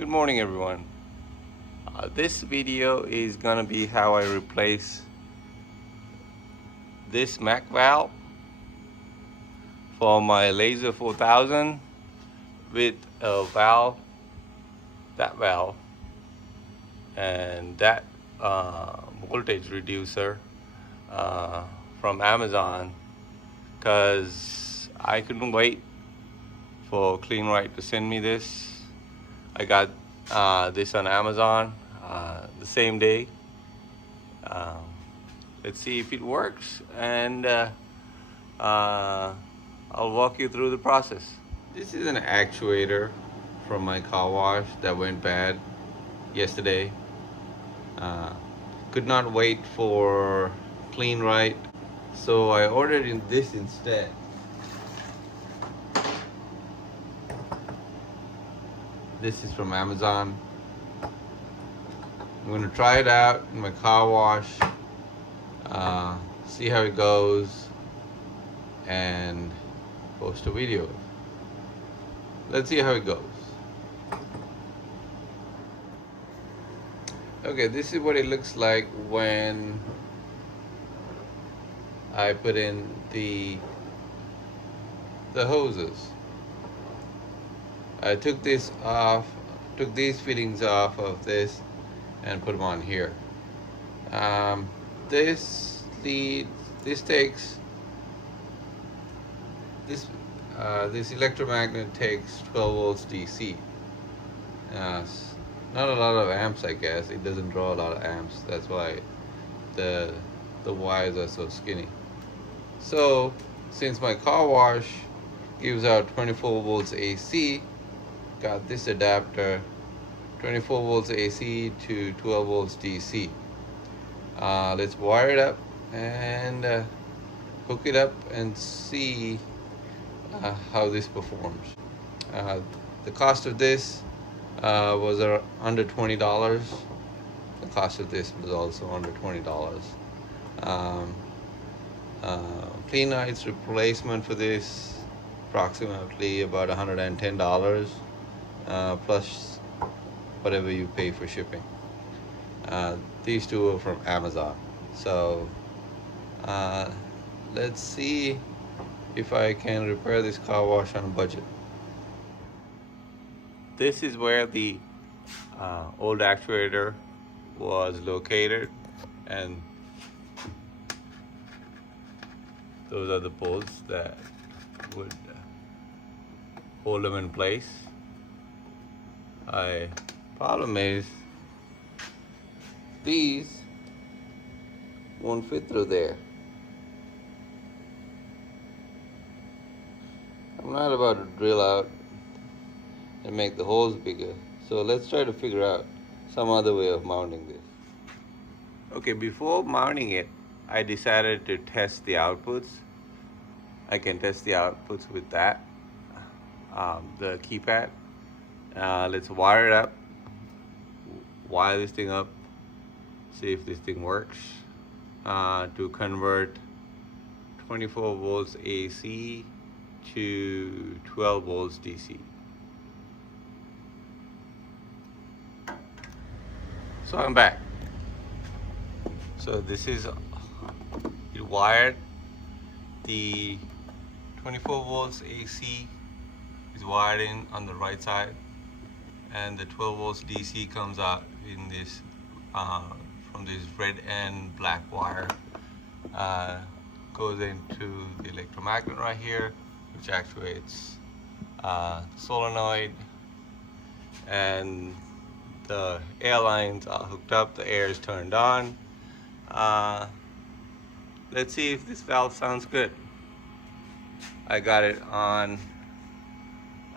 Good morning, everyone. This video is gonna be how I replace this Mac valve for my Laser 4000 with a valve, that valve, and that voltage reducer from Amazon, because I couldn't wait for CleanRight to send me this. I got this on Amazon the same day. Um, let's see if it works, and I'll walk you through the process. This is an actuator from my car wash that went bad yesterday. Uh, could not wait for CleanRight, so I ordered this instead. This is from Amazon. I'm going to try it out in my car wash, see how it goes, and post a video. Let's see how it goes. Okay, this is what it looks like when I put in the hoses. I took this off, took these fittings off of this and put them on here. This takes this electromagnet takes 12 volts DC. Not a lot of amps, I guess. It doesn't draw a lot of amps. That's why the wires are so skinny. So since my car wash gives out 24 volts AC, got this adapter, 24 volts AC to 12 volts DC. Let's wire it up and hook it up and see how this performs. The cost of this was under $20. The cost of this was also under $20. CleanRight's replacement for this approximately about $110, plus whatever you pay for shipping. These two are from Amazon. So let's see if I can repair this car wash on a budget. This is where the old actuator was located, and those are the bolts that would hold them in place. Problem is, these won't fit through there. I'm not about to drill out and make the holes bigger, so let's try to figure out some other way of mounting this. Okay, before mounting it, I decided to test the outputs. I can test the outputs with that, the keypad. Let's wire it up, wire this thing up, see if this thing works, to convert 24 volts AC to 12 volts DC. So I'm back. So this is it wired. The 24 volts AC is wired in on the right side, and the 12 volts DC comes out in this from this red and black wire. Goes into the electromagnet right here, which actuates solenoid, and the air lines are hooked up, the air is turned on. Let's see if this valve sounds good. I got it on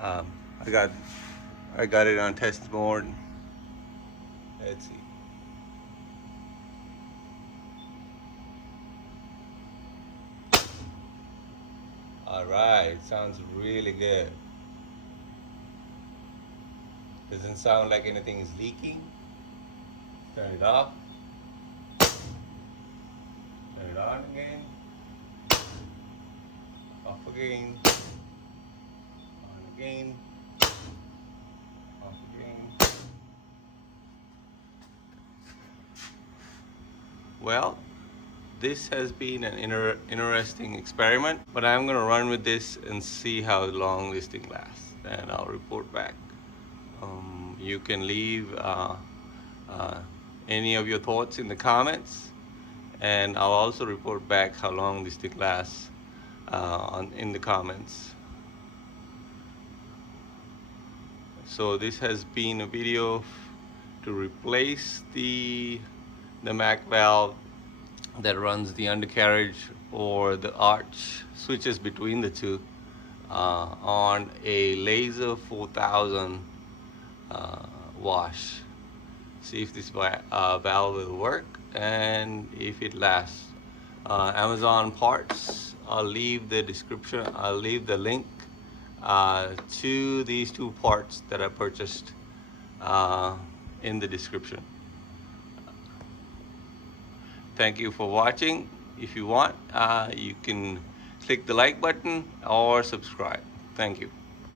I got it on test mode. Let's see. Alright, sounds really good. Doesn't sound like anything is leaking. Turn it off. Turn it on again. Off again. On again. Off again. Well, this has been an interesting experiment, but I'm going to run with this and see how long this thing lasts, and I'll report back. You can leave uh, any of your thoughts in the comments, and I'll also report back how long this thing lasts in the comments. So this has been a video to replace the MAC valve that runs the undercarriage or the arch switches between the two on a laser 4000 wash. See if this valve will work and if it lasts. Amazon parts, I'll leave the description, I'll leave the link to these two parts that I purchased in the description. Thank you for watching. If you want, you can click the like button or subscribe. Thank you.